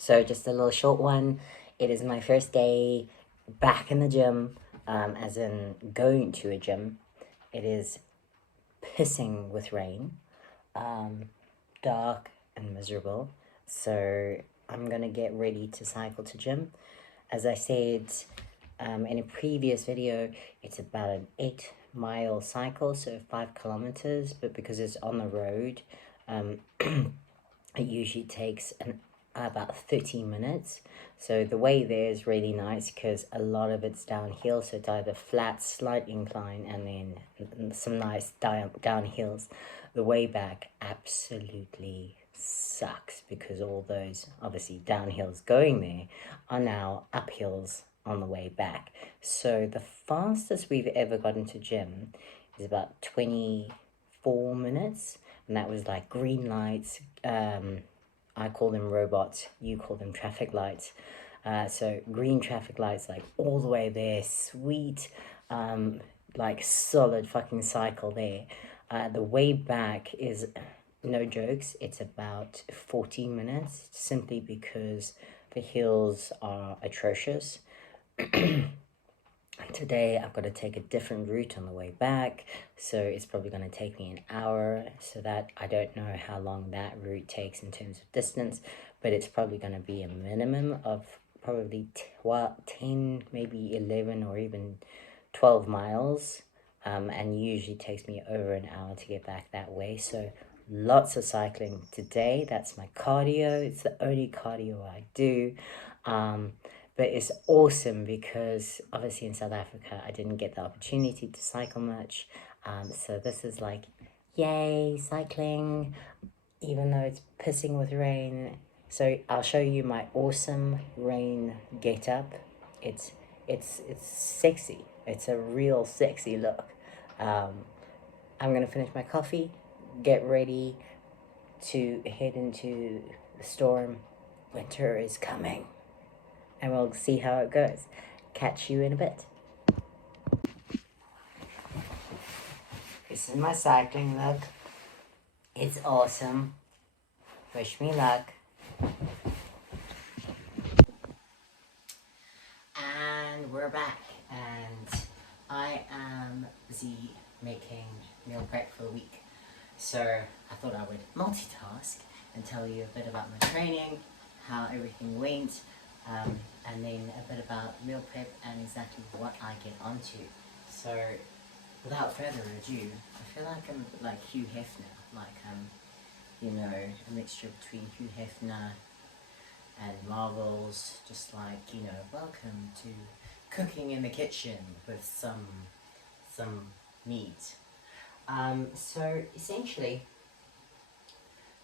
So just a little short one. It is my first day back in the gym, as in going to a gym. It is pissing with rain, um, dark and miserable. So I'm gonna get ready to cycle to gym. As I said in a previous video, it's about an 8 mile cycle, so 5 kilometers. But because it's on the road, it usually takes about 30 minutes. So the way there is really nice because a lot of it's downhill, so it's either flat, slight incline, and then some nice downhills. The way back absolutely sucks because all those obviously downhills going there are now uphills on the way back. So the fastest we've ever gotten to gym is about 24 minutes, and that was like green lights. I call them robots, you call them traffic lights. So green traffic lights, like all the way there, sweet, like solid fucking cycle there. The way back is no jokes, it's about 40 minutes simply because the hills are atrocious. Today I've got to take a different route on the way back, so it's probably going to take me an hour, so that I don't know how long that route takes in terms of distance, but it's probably going to be a minimum of probably 10, maybe 11 or even 12 miles, and usually takes me over an hour to get back that way. So lots of cycling today. That's my cardio. It's the only cardio I do. But it's awesome because obviously in South Africa I didn't get the opportunity to cycle much. So this is like, yay, cycling, even though it's pissing with rain. So I'll show you my awesome rain get up. It's sexy. It's a real sexy look. I'm gonna finish my coffee, get ready to head into the storm. Winter is coming, and we'll see how it goes. Catch you in a bit. This is my cycling look. It's awesome. Wish me luck. And we're back, and I am busy making meal prep for the week. So I thought I would multitask and tell you a bit about my training, how everything went, and then a bit about meal prep and exactly what I get onto. So without further ado, I feel like I'm like Hugh Hefner, like you know, a mixture between Hugh Hefner and Marvel's, just like, you know, welcome to cooking in the kitchen with some meat. So essentially,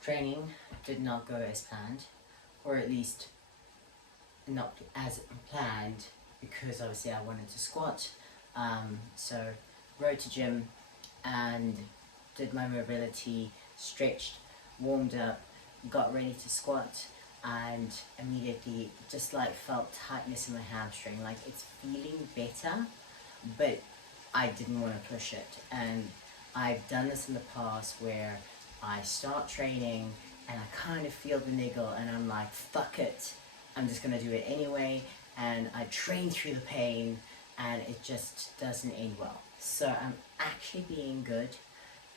training did not go as planned, or at least not as planned, because obviously I wanted to squat. So rode to gym and did my mobility, stretched, warmed up, got ready to squat, and immediately just like felt tightness in my hamstring. Like it's feeling better, but I didn't want to push it. And I've done this in the past where I start training and I kind of feel the niggle and I'm like, fuck it, I'm just gonna do it anyway, and I train through the pain and it just doesn't end well. So I'm actually being good,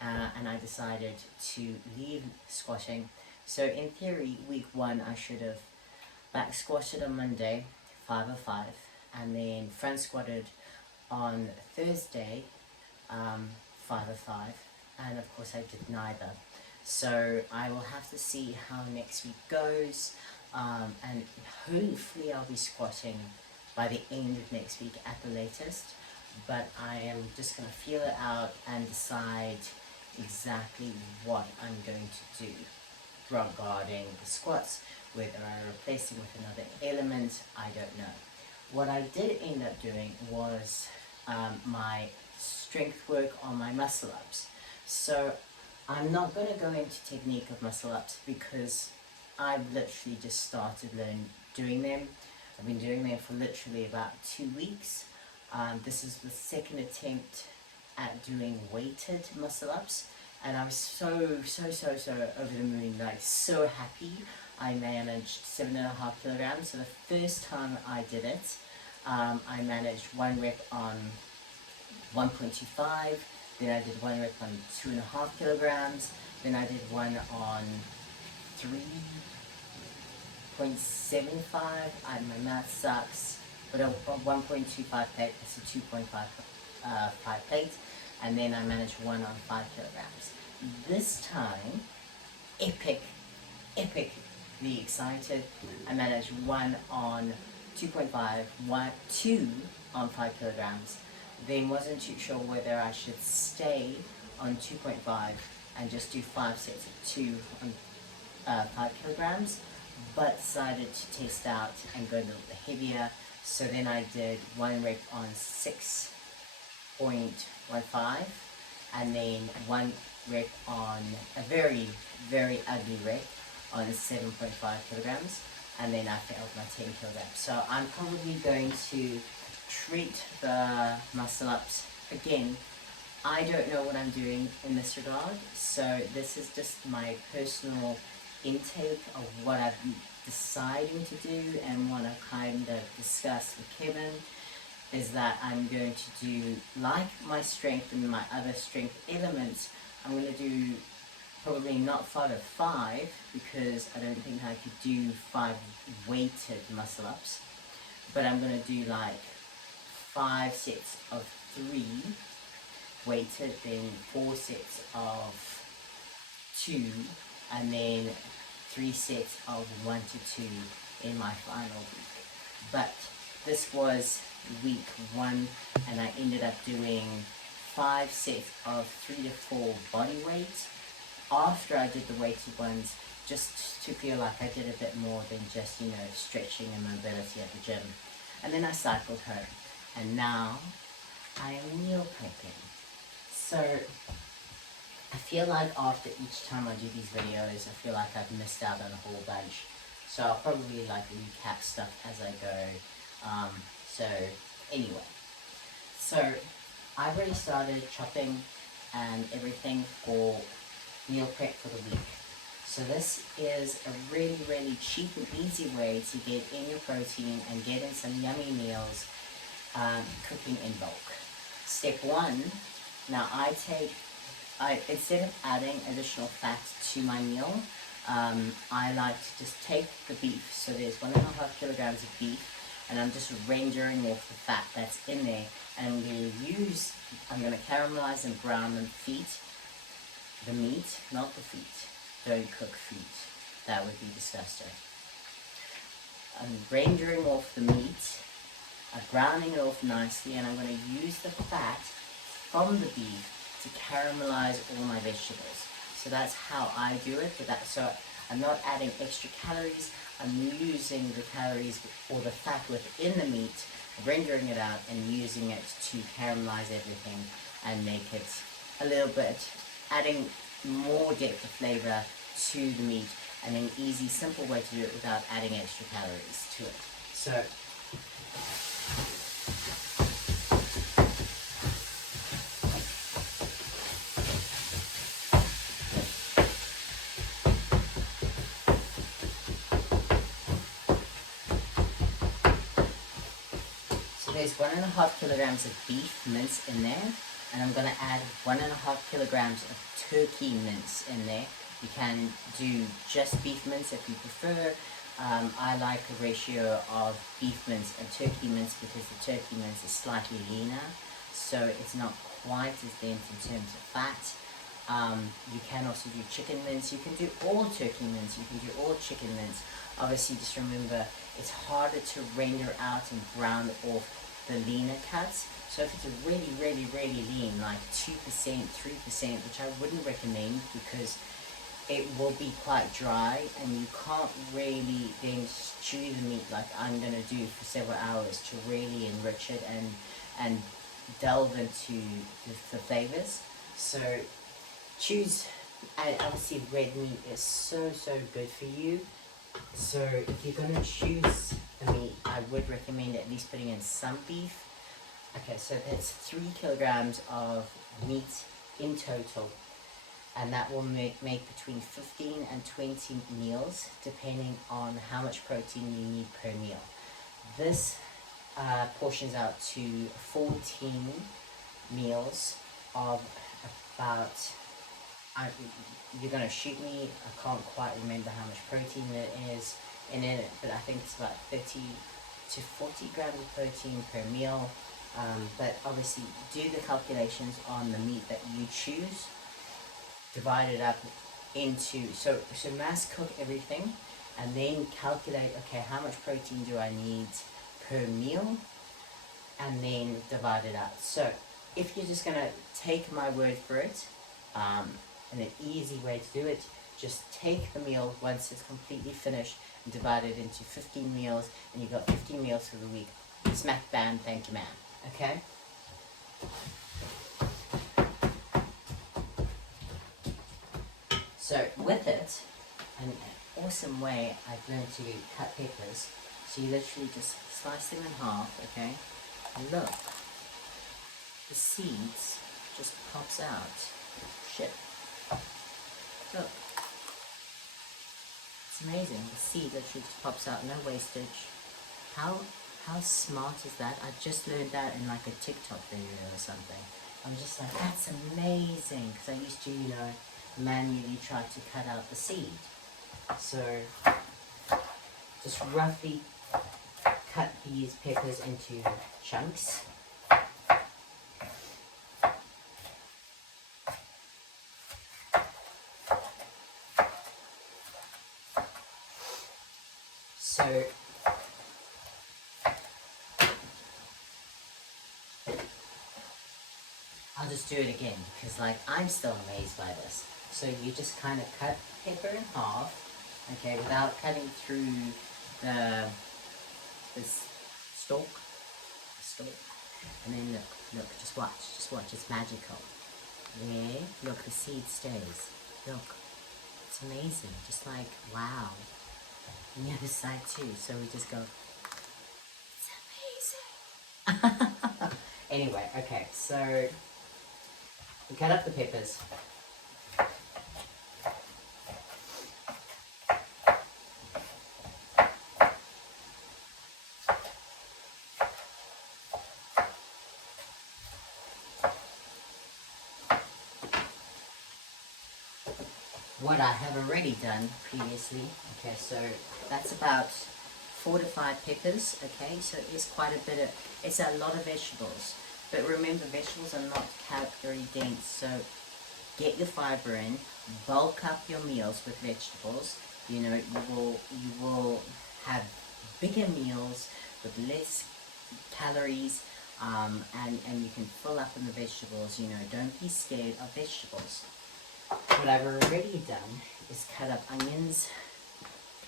and I decided to leave squatting. So in theory, week 1 I should have back squatted on Monday, 505, and then front squatted on Thursday, 505, and of course I did neither. So I will have to see how next week goes, and hopefully I'll be squatting by the end of next week at the latest, but I am just going to feel it out and decide exactly what I'm going to do regarding the squats, whether I replace it with another element, I don't know. What I did end up doing was my strength work on my muscle ups. So I'm not going to go into technique of muscle ups because I've literally just started doing them. I've been doing them for literally about 2 weeks. This is the second attempt at doing weighted muscle ups, and I was so over the moon, like so happy. I managed 7.5 kilograms. So the first time I did it, I managed 1 rep on 1.25, then I did 1 rep on 2.5 kilograms, then I did one on 3.75, my math sucks, but a 1.25 plate, it's a 2.5 plate, and then I managed one on 5 kilograms. This time, epically excited, I managed one on 2.5, two on 5 kilograms, then wasn't too sure whether I should stay on 2.5 and just do 5 sets of 2 on 5 kilograms, but decided to test out and go a little bit heavier. So then I did 1 rep on 6.15, and then 1 rep on a very, very ugly rep on 7.5 kilograms, and then I failed my 10 kilograms. So I'm probably going to treat the muscle ups again. I don't know what I'm doing in this regard, so this is just my personal intake of what I'm deciding to do and what I've kind of discussed with Kevin, is that I'm going to do, like my strength and my other strength elements, I'm going to do probably not 5 of 5, because I don't think I could do 5 weighted muscle ups, but I'm going to do like 5 sets of 3 weighted, then 4 sets of 2, and then 3 sets of 1 to 2 in my final week. But this was week 1, and I ended up doing 5 sets of 3 to 4 body weight after I did the weighted ones, just to feel like I did a bit more than just, stretching and mobility at the gym. And then I cycled home, and now I am meal prepping. So I feel like after each time I do these videos, I feel like I've missed out on a whole bunch. So I'll probably recap stuff as I go. So anyway, so I've already started chopping and everything for meal prep for the week. So this is a really, really cheap and easy way to get in your protein and get in some yummy meals, cooking in bulk. Step 1, now instead of adding additional fat to my meal, I like to just take the beef. So there's 1.5 kilograms of beef, and I'm just rendering off the fat that's in there, and I'm going to caramelize and brown the meat, not the feet. Don't cook feet. That would be disgusting. I'm rendering off the meat, browning it off nicely, and I'm going to use the fat from the beef to caramelize all my vegetables. So that's how I do it. So I'm not adding extra calories. I'm using the calories or the fat within the meat, rendering it out and using it to caramelize everything and make it a little bit, adding more depth of flavor to the meat, and an easy, simple way to do it without adding extra calories to it. So there's 1.5 kilograms of beef mince in there, and I'm going to add 1.5 kilograms of turkey mince in there. You can do just beef mince if you prefer. I like a ratio of beef mince and turkey mince because the turkey mince is slightly leaner, so it's not quite as dense in terms of fat. You can also do chicken mince. You can do all turkey mince. You can do all chicken mince. Obviously, just remember, it's harder to render out and brown off the leaner cuts. So if it's a really, really, really lean, like 2%, 3%, which I wouldn't recommend because it will be quite dry and you can't really then stew the meat like I'm going to do for several hours to really enrich it and delve into the flavors. So choose, and obviously red meat is so good for you. So if you're going to choose a meat, I would recommend at least putting in some beef. Okay, so that's 3 kilograms of meat in total. and that will make between 15 and 20 meals depending on how much protein you need per meal. This portions out to 14 meals of about, you're going to shoot me, I can't quite remember how much protein it is in it, but I think it's about 30 to 40 grams of protein per meal. But obviously do the calculations on the meat that you choose, divide it up into, so mass cook everything and then calculate, okay, how much protein do I need per meal, and then divide it out. So if you're just gonna take my word for it, and an easy way to do it, just take the meal once it's completely finished and divide it into 15 meals, and you've got 15 meals for the week. Smack bam, thank you ma'am. Okay? So with it, an awesome way I've learned to cut peppers, so you literally just slice them in half, okay? And look, the seeds just pops out. Shit. Look. It's amazing. The seed literally just pops out, no wastage. How smart is that? I just learned that in like a TikTok video or something. I'm just like, that's amazing, because I used to, manually try to cut out the seed. So just roughly cut these peppers into chunks. So I'll just do it again, because I'm still amazed by this. So you just kind of cut pepper in half, okay, without cutting through this stalk, and then look, just watch, it's magical. Yeah, look, the seed stays. Look, it's amazing, just wow. And the other side too, so we just go, it's amazing. Anyway, okay, so we cut up the peppers. What I have already done previously, okay, so that's about 4 to 5 peppers, okay, so it's quite a bit of, it's a lot of vegetables, but remember, vegetables are not calorie dense, so get your fiber in, bulk up your meals with vegetables, you will have bigger meals with less calories, and you can fill up on the vegetables, don't be scared of vegetables. What I've already done is cut up onions,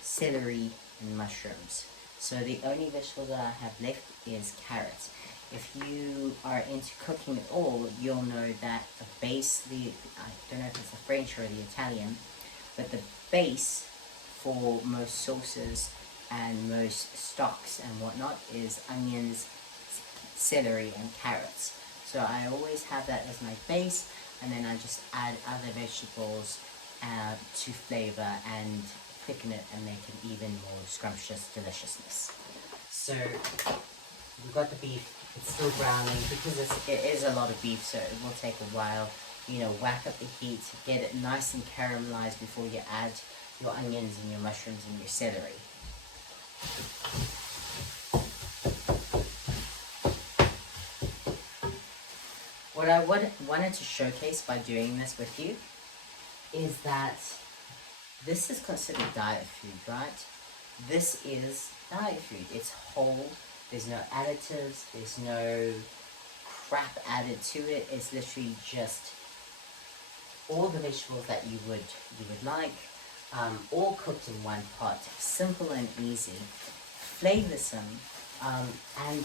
celery, and mushrooms. So the only vegetable that I have left is carrots. If you are into cooking at all, you'll know that the base, I don't know if it's the French or the Italian, but the base for most sauces and most stocks and whatnot is onions, celery, and carrots. So I always have that as my base, and then I just add other vegetables to flavor and thicken it and make it even more scrumptious deliciousness. So we've got the beef, it's still browning because it is a lot of beef, so it will take a while. Whack up the heat, get it nice and caramelized before you add your onions and your mushrooms and your celery. What I wanted to showcase by doing this with you is that this is considered diet food, right? This is diet food. It's whole. There's no additives. There's no crap added to it. It's literally just all the vegetables that you would like, all cooked in one pot. Simple and easy, flavoursome, and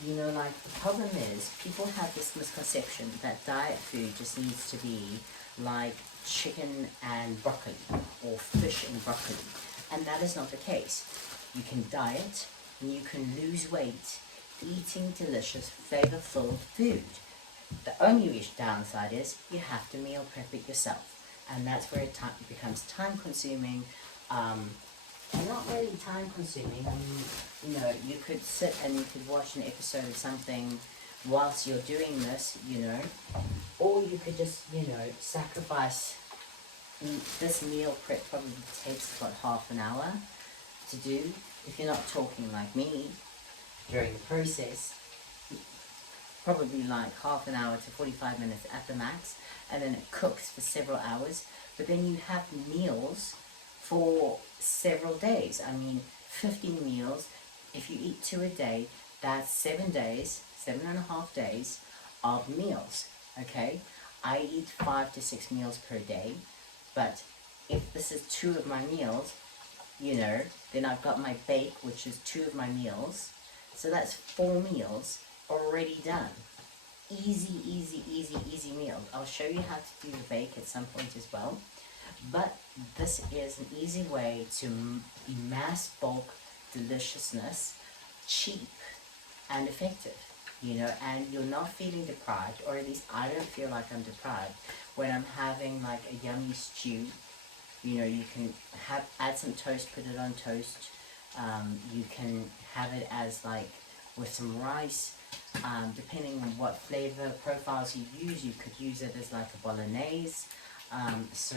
the problem is people have this misconception that diet food just needs to be like chicken and broccoli or fish and broccoli, and that is not the case. You can diet and you can lose weight eating delicious, flavorful food. The only downside is you have to meal prep it yourself. and that's where it becomes time consuming. And not really time consuming. I mean, you know, you could sit and you could watch an episode of something whilst you're doing this, you know, or you could just, you know, sacrifice. This meal prep probably takes about half an hour to do. If you're not talking like me during the process, probably like half an hour to 45 minutes at the max, and then it cooks for several hours. But then you have meals for several days. I mean, 15 meals. If you eat 2 a day, that's 7 days, 7.5 days of meals. Okay, I eat 5 to 6 meals per day, but if this is 2 of my meals, you know, then I've got my bake, which is 2 of my meals, so that's 4 meals already done. Easy, easy, easy, easy meal. I'll show you how to do the bake at some point as well, but this is an easy way to mass bulk deliciousness, cheap and effective. You know, and you're not feeling deprived, or at least I don't feel like I'm deprived when I'm having like a yummy stew. You know, you can add some toast, put it on toast. You can have it as like with some rice, depending on what flavor profiles you use. You could use it as like a bolognese. So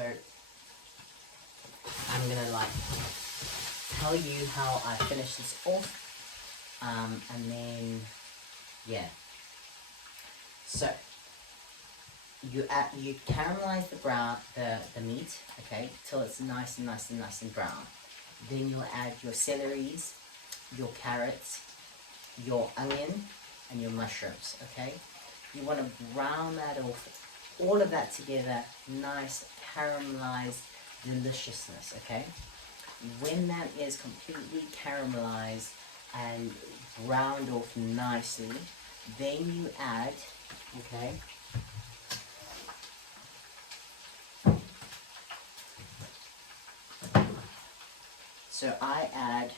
I'm gonna like tell you how I finish this off, and then yeah. So you caramelize the meat, okay, till it's nice and brown. Then you'll add your celeries, your carrots, your onion, and your mushrooms, okay? You want to brown that off, all of that together, nice caramelized deliciousness, okay? When that is completely caramelized and browned off nicely, then you add, okay, so I add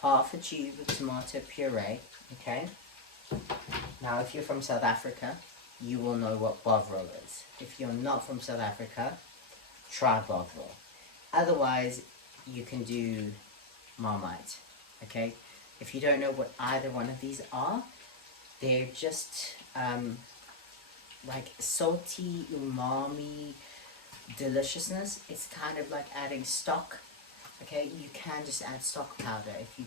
half a tube of tomato puree, okay? Now if you're from South Africa, you will know what bovril is. If you're not from South Africa, try bovril. Otherwise, you can do Marmite, okay? If you don't know what either one of these are, they're just like salty, umami deliciousness. It's kind of like adding stock. Okay, you can just add stock powder if you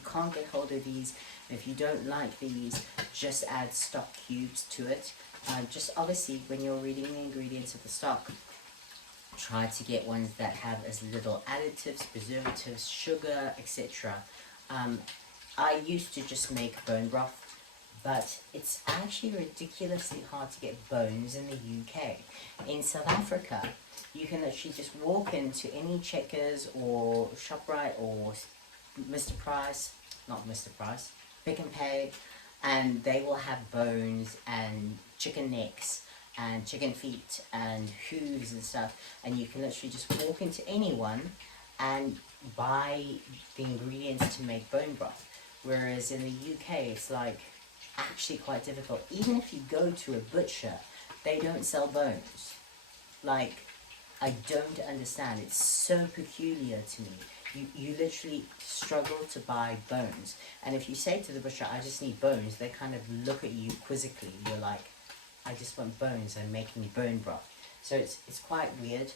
can't get hold of these, and if you don't like these, just add stock cubes to it. Just obviously when you're reading the ingredients of the stock, try to get ones that have as little additives, preservatives, sugar, etc. I used to just make bone broth, but it's actually ridiculously hard to get bones in the UK. In South Africa, you can actually just walk into any Checkers or ShopRite or Mr. Price, not Mr. Price, Pick and Pay, and they will have bones and chicken necks and chicken feet and hooves and stuff, and you can literally just walk into anyone and buy the ingredients to make bone broth. Whereas in the UK, it's like actually quite difficult. Even if you go to a butcher, they don't sell bones. Like, I don't understand. It's so peculiar to me. You literally struggle to buy bones. And if you say to the butcher, I just need bones, they kind of look at you quizzically. You're like, I just want bones, I'm making bone broth. So it's quite weird.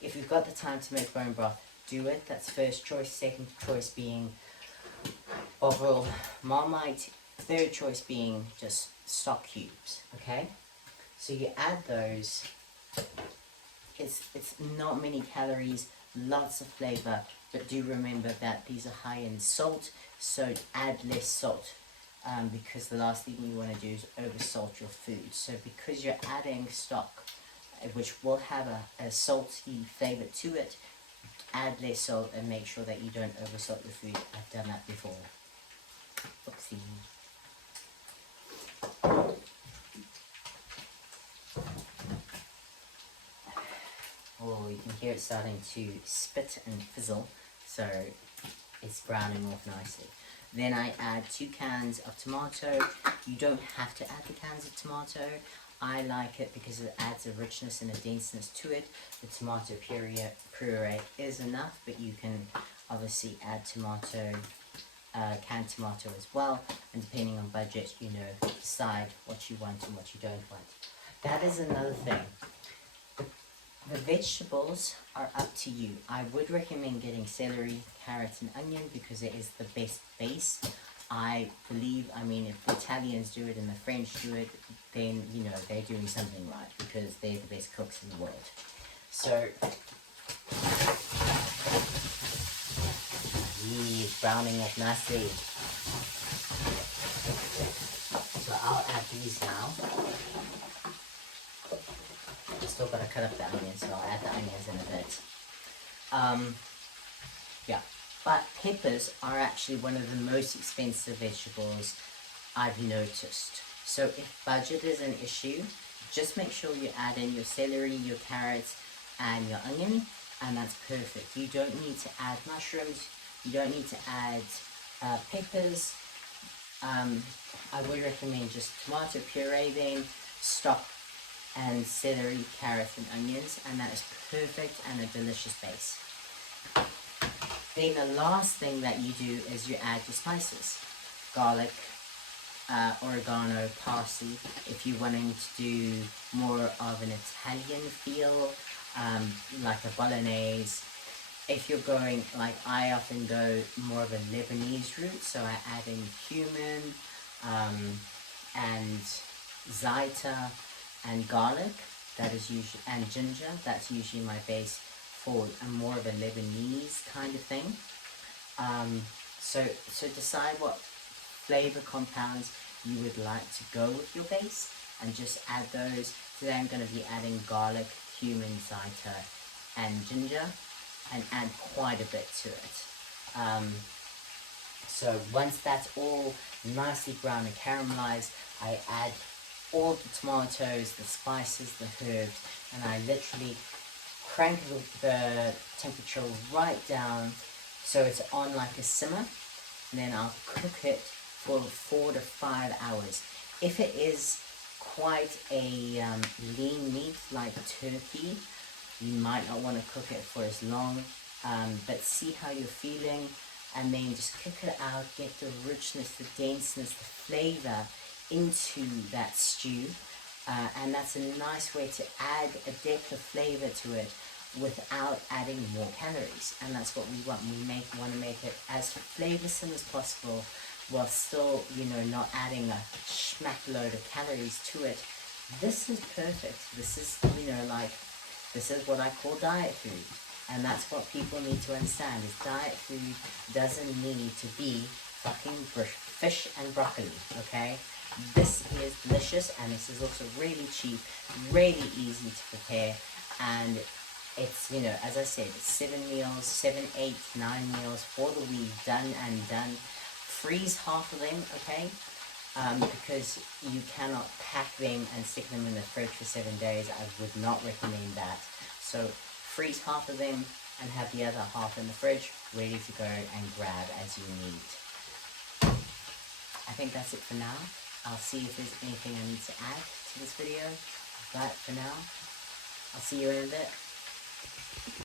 If you've got the time to make bone broth, do it. That's first choice. Second choice being bovril, Marmite. Third choice being just stock cubes, okay? So you add those. It's not many calories, lots of flavor, but do remember that these are high in salt, so add less salt, because the last thing you want to do is oversalt your food. So because you're adding stock, which will have a salty flavor to it, add less salt and make sure that you don't oversalt your food. I've done that before. Oopsie. Oh, you can hear it starting to spit and fizzle, so it's browning off nicely. Then I add 2 cans of tomato. You don't have to add the cans of tomato. I like it because it adds a richness and a denseness to it. The tomato puree is enough, but you can obviously add canned tomato as well, and depending on budget, you know, decide what you want and what you don't want. That is another thing. The vegetables are up to you. I would recommend getting celery, carrots and onion because it is the best base. I believe, I mean, if the Italians do it and the French do it, then, you know, they're doing something right because they're the best cooks in the world. So, it's browning up nicely. So I'll add these now. Still gotta cut up the onions, so I'll add the onions in a bit. Yeah, but peppers are actually one of the most expensive vegetables I've noticed. So if budget is an issue, just make sure you add in your celery, your carrots, and your onion, and that's perfect. You don't need to add mushrooms, you don't need to add peppers. I would recommend just tomato puree then, stock, and celery, carrots and onions, and that is perfect and a delicious base. Then the last thing that you do is you add your spices. Garlic, oregano, parsley, if you're wanting to do more of an Italian feel, like a bolognese. If you're going, like I often go more of a Lebanese route, so I add in cumin, and za'atar, and garlic, that is usually, and ginger, that's usually my base for a more of a Lebanese kind of thing. So decide what flavor compounds you would like to go with your base and just add those. Today I'm going to be adding garlic, cumin, za'atar and ginger, and add quite a bit to it. So once that's all nicely brown and caramelized, I add all the tomatoes, the spices, the herbs, and I literally crank the temperature right down so it's on like a simmer, and then I'll cook it for 4 to 5 hours. If it is quite a lean meat like turkey, you might not want to cook it for as long, but see how you're feeling, and then just cook it out, get the richness, the denseness, the flavor into that stew, and that's a nice way to add a depth of flavor to it without adding more calories. And that's what we want. We want to make it as flavoursome as possible while still, you know, not adding a smack load of calories to it. This is perfect. This is, you know, like, this is what I call diet food. And that's what people need to understand, is diet food doesn't need to be fucking fish and broccoli, okay? This is delicious, and this is also really cheap, really easy to prepare, and it's, you know, as I said, 7 meals, 7, 8, 9 meals for the week, done and done. Freeze half of them, okay? Because you cannot pack them and stick them in the fridge for 7 days. I would not recommend that. So freeze half of them and have the other half in the fridge, ready to go and grab as you need. I think that's it for now. I'll see if there's anything I need to add to this video, but for now, I'll see you in a bit.